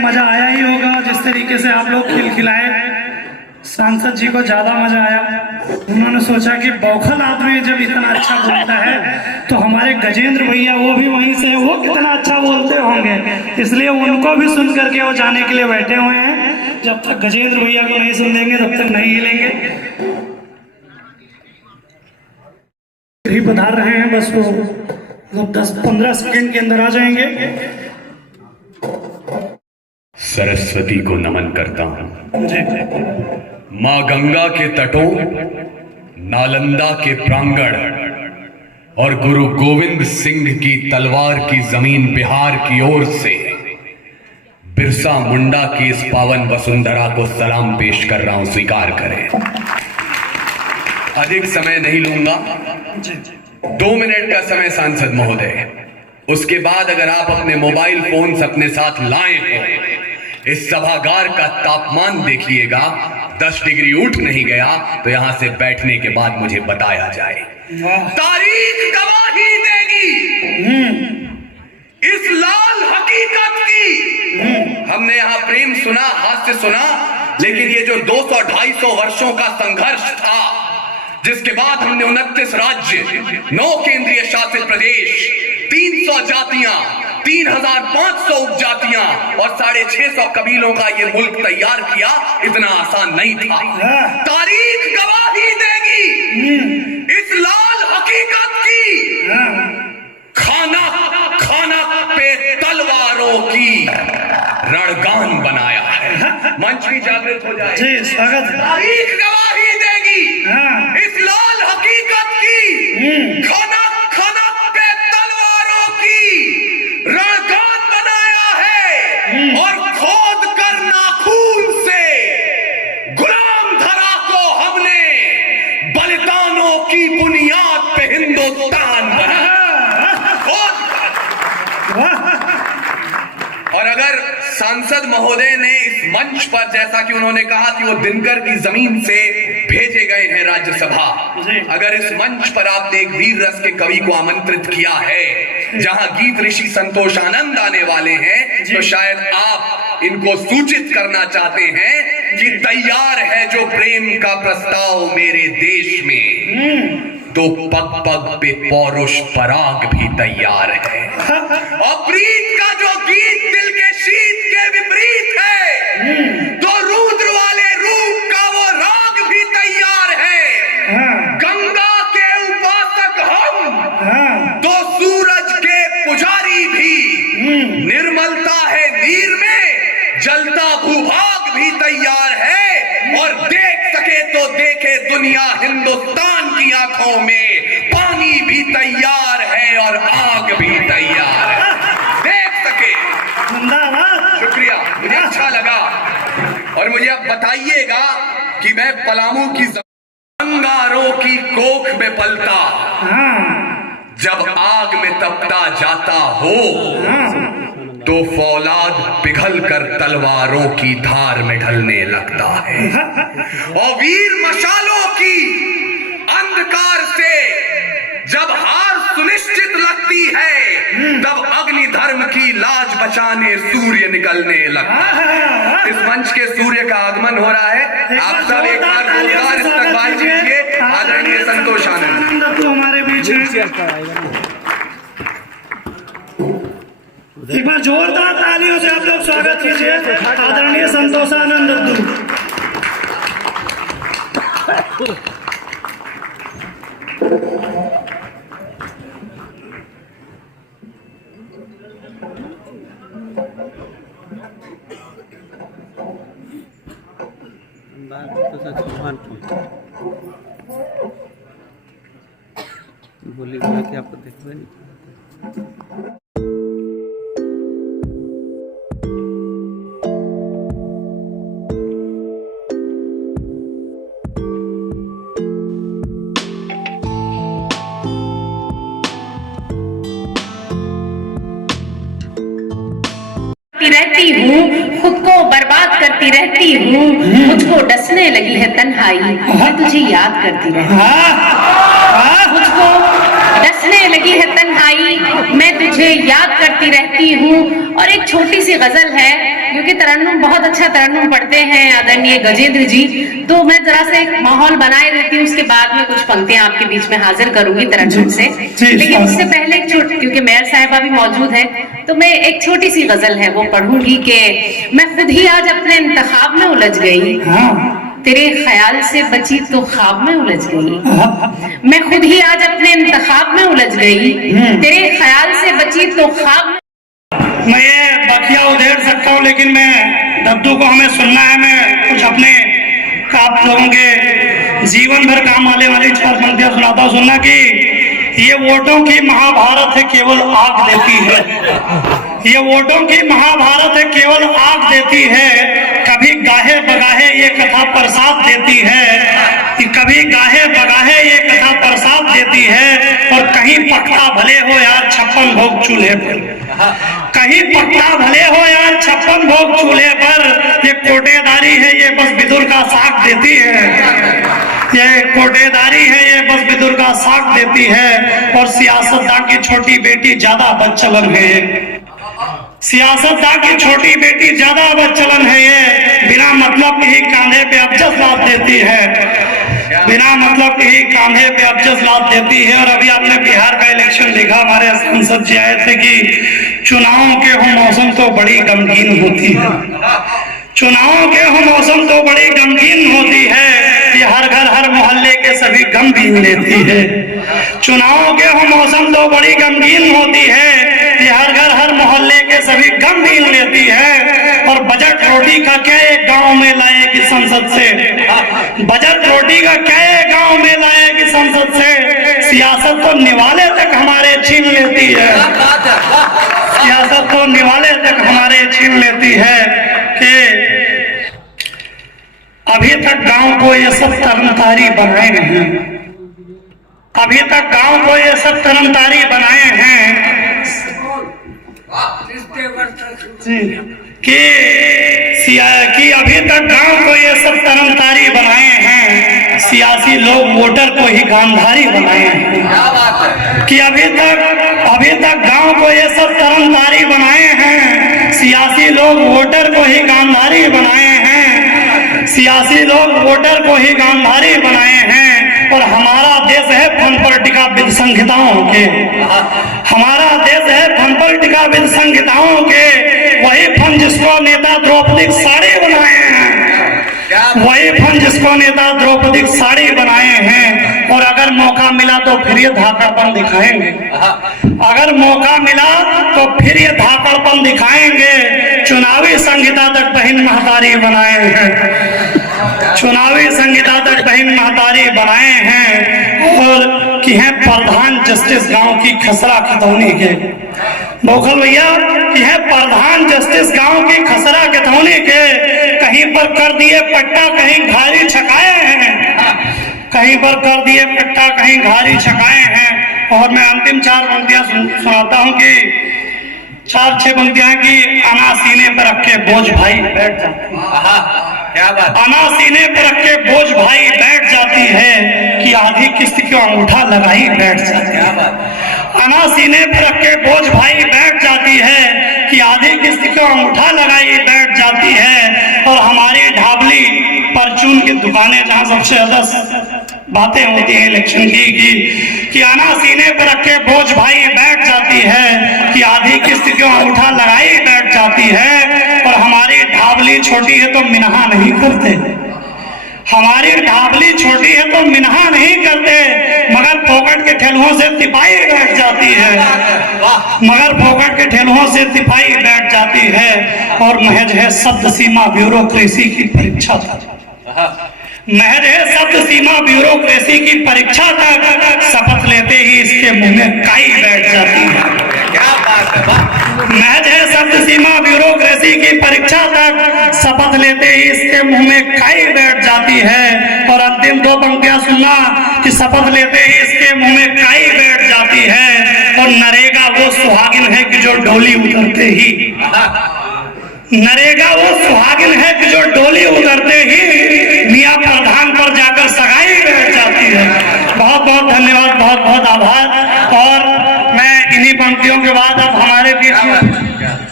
मजा आया ही होगा। जिस तरीके से आप लोग खिलखिलाए, सांसद जी को ज्यादा मजा आया। उन्होंने सोचा कि बौखल आदमी जब इतना अच्छा बोलता है तो हमारे गजेंद्र भैया वो भी वहीं से, वो कितना अच्छा बोलते होंगे, इसलिए उनको भी सुन करके वो जाने के लिए बैठे हुए हैं। जब तक गजेंद्र भैया को नहीं सुन देंगे तब तक नहीं हिलेंगे। ही पधार रहे हैं, बस वो मतलब 10-15 सेकंड के अंदर आ जाएंगे। सरस्वती को नमन करता हूं। मां गंगा के तटों, नालंदा के प्रांगण और गुरु गोविंद सिंह की तलवार की जमीन बिहार की ओर से बिरसा मुंडा की इस पावन वसुंधरा को सलाम पेश कर रहा हूं, स्वीकार करें। अधिक समय नहीं लूंगा, 2 मिनट का समय सांसद महोदय। उसके बाद अगर आप अपने मोबाइल फोन अपने साथ लाए हो, इस सभागार का तापमान देखिएगा, 10 डिग्री उठ नहीं गया तो यहां से बैठने के बाद मुझे बताया जाए। तारीख गवाही देगी इस लाल हकीकत की। हमने यहां प्रेम सुना, हास्य सुना, लेकिन ये जो 200-250 वर्षों का संघर्ष था, जिसके बाद हमने 29 राज्य, 9 केंद्रीय शासित प्रदेश, 300 जातियां, 3500 उपजातियां और 650 कबीलों का ये मुल्क तैयार किया, इतना आसान नहीं था। तारीख गवाही देगी इस लाल हकीकत की। खाना खाना पे तलवारों की रणगान बनाया है। मंच भी जागृत हो जाए। तारीख गवाही देगी इस लाल हकीकत की। खाना खाना पे तलवारों की रणगान बनाया है और खोद कर नाखून से गुलाम धरा को हमने बलिदानों की बुनियाद पे हिंदुस्तान बनाया। और अगर सांसद महोदय ने इस मंच पर, जैसा कि उन्होंने कहा कि वो दिनकर की जमीन से भेजे गए हैं राज्यसभा, अगर इस मंच पर आपने एक वीर रस के कवि को आमंत्रित किया है, जहां गीत ऋषि संतोष आनंद आने वाले हैं, तो शायद आप इनको सूचित करना चाहते हैं कि तैयार है जो प्रेम का प्रस्ताव मेरे देश में, तो पग पग पे पौरुष पराग भी तैयार है। और प्रीत का जो गीत दिल के शीत के विपरीत है, तो रुद्र वाले रूप का वो राग भी तैयार है। गंगा के उपासक हम, तो सूरज के पुजारी भी। निर्मलता है नीर में, जलता भूभाग भी तैयार है। और देख सके तो देखे दुनिया हिंदुस्तान की आंखों में, पानी भी तैयार है और आग भी तैयार है। देख सके। शुक्रिया, मुझे अच्छा लगा। और मुझे अब बताइएगा कि मैं पलामू की अंगारों की कोख में पलता, जब आग में तपता जाता हो, तो फौलाद पिघल कर तलवारों की धार में ढलने लगता है। और वीर मशालों की अंधकार से जब हार सुनिश्चित लगती है, तब अग्नि धर्म की लाज बचाने सूर्य निकलने लगता है। इस मंच के सूर्य का आगमन हो रहा है। आप सब एक बार जोरदार इस्तकबाल कीजिए आदरणीय संतोष आनंद। हमारे बीच एक बार जोरदार तालियों से आप लोग स्वागत कीजिए आदरणीय संतोषानंद दद्दू। बोली कि आपको देखना नहीं। रहती हूँ, खुद को बर्बाद करती रहती हूँ, मुझको डसने लगी है तन्हाई, मैं तुझे याद करती रहती हूँ। मुझको डसने लगी है तन्हाई, मैं तुझे याद करती रहती हूँ। और एक छोटी सी गजल है क्योंकि तरन्नुम बहुत अच्छा तरन्नुम पढ़ते हैं आदरणीय गजेंद्र जी, तो मैं जरा से एक माहौल बनाए देती हूँ, उसके बाद में कुछ पंक्तियां आपके बीच में हाजिर करूंगी तरन्नुम से। लेकिन उससे पहले एक छोटी, क्योंकि मेयर साहिबा भी मौजूद है, तो मैं एक छोटी सी गजल है वो पढ़ूंगी कि मैं खुद ही आज अपने इंतखाब में उलझ गई, तेरे ख्याल से बची तो ख्वाब में उलझ गई। मैं खुद ही आज अपने इंतखाब में उलझ गई, तेरे ख्याल से बची तो ख्वाब में। मैं ये बखिया उधेड़ सकता हूँ, लेकिन मैं दद्दू को हमें सुनना है। मैं कुछ अपने आप लोगों के जीवन भर काम आने वाली 4 पंक्तियां सुनाता हूँ। सुनना कि ये वोटों की महाभारत है, केवल आग देती है। ये वोटों की महाभारत है, केवल आग देती है। कभी गाहे बगाहे ये कथा प्रसाद देती है, कभी गाहे बगाहे ये कथा प्रसाद देती है। और कहीं पकता भले हो यार 56 भोग चूल्हे पर, कहीं पकता भले हो यार 56 भोग चूल्हे पर। ये कोटेदारी है, ये बस बिदुर का साग देती है। ये कोटेदारी है, ये बस बिदुर का साग देती है। और सियासतदान की छोटी बेटी ज्यादा बदचलन है, सियासतदान की छोटी बेटी ज्यादा बदचलन है। ये बिना मतलब के ही कांधे पे अबजस लाद देती है, बिना मतलब के ही कांधे पे अबजस लाद देती है। और अभी आपने बिहार का इलेक्शन देखा, हमारे सांसद जी आए थे कि चुनाव के हो मौसम तो बड़ी गमगीन होती है, चुनाव के हो मौसम तो बड़ी गमगीन होती है। ये हर घर हर मोहल्ले के सभी गम बीन लेती है। चुनाव के हो मौसम तो बड़ी गमगीन होती है, ये हर घर हर मोहल्ले के सभी गम बीन लेती है। और बजट रोटी का क्या एक गांव में लाएगी संसद से, बजट रोटी का क्या एक गांव में लाएगी संसद से। सियासत तो निवाले तक हमारे छीन लेती है, सियासत तो निवाले तक हमारे छीन लेती है। कि अभी तक गांव को ये सब तरनतारी बनाए हैं, अभी तक गांव को ये सब तरनतारी बनाए हैं कि अभी तक गांव को ये सब तरनतारी बनाए हैं। सियासी लोग वोटर को ही गांधारी बनाए हैं, कि अभी तक गांव को ये सब तरनतारी बनाए हैं। सियासी लोग वोटर को ही गांधारी बनाए हैं, सियासी लोग वोटर को ही गांधारी बनाए हैं। और हमारा देश है फन पर टिका विध संहिताओं के, हमारा देश है फन पर टिका विध संहिताओं के। वही फन जिसको नेता द्रौपदी साड़ी बनाए हैं, वही फन जिसको नेता द्रौपदी साड़ी बनाए हैं। और अगर मौका मिला तो फिर ये धाकड़पन दिखाएंगे, अगर मौका मिला तो फिर ये धाकड़पन दिखाएंगे। चुनावी संहिता तक बहन महतारी बनाए हैं, चुनावी संहिता तक बहन महतारी बनाए हैं। और कि है प्रधान जस्टिस गांव की खसरा खतौनी के, बोखल भैया कि है प्रधान जस्टिस गांव की खसरा खतौनी के। कहीं पर कर दिए पट्टा, कहीं घारी छकाए हैं, कहीं पर कर दिए पट्टा, कहीं घारी छकाए हैं। और मैं अंतिम 4 पंक्तियां सुनाता हूं कि 4-6 पंक्तियां की अना सीने पर रख के बोझ भाई बैठ जाती है, क्या बात, अना सीने पर रख के बोझ भाई बैठ जाती है। कि आधी किस्त क्यों अंगूठा लगाई बैठ जाती है, अना सीने पर रख के बोझ भाई बैठ जाती है। कि आधी किस्त क्यों अंगूठा लगाई बैठ जाती है। और हमारी ढाबली परचून की दुकानें जहां सबसे ज्यादा बातें होती हैं इलेक्शन की अना सीने पर रख के बोझ भाई बैठ जाती है। कि आधी किस्त क्यों अंगूठा लगाई बैठ जाती है। और हमारी ढाबली छोटी है तो मिनहा नहीं करते, हमारी ढाबली छोटी है तो मिनहा नहीं करते। मगर फोकट के ठेलों से तिपाही बैठ जाती है, मगर फोकट के ठेलों से तिपाही बैठ जाती है। और महज है शब्द सीमा ब्यूरोक्रेसी की परीक्षा तक, महज है शब्द सीमा ब्यूरोक्रेसी की परीक्षा तक। शपथ लेते ही इसके मुंह में काई बैठ जाती है, क्या बात है। महज है शब्द सीमा ब्यूरोक्रेसी की परीक्षा तक, शपथ लेते ही इसके मुंह में काई बैठ जाती है। और अंतिम 2 पंक्तियां सुनना कि शपथ लेते ही इसके मुंह में काई बैठ जाती है। और नरेगा वो सुहागिन है कि जो डोली उतरते ही, नरेगा वो सुहागिन है कि जो डोली उतरते ही मियां प्रधान पर जाकर सगाई बैठ जाती है। बहुत बहुत धन्यवाद, बहुत बहुत आभार। और मैं इन्हीं पंक्तियों के बाद अब हमारे बीच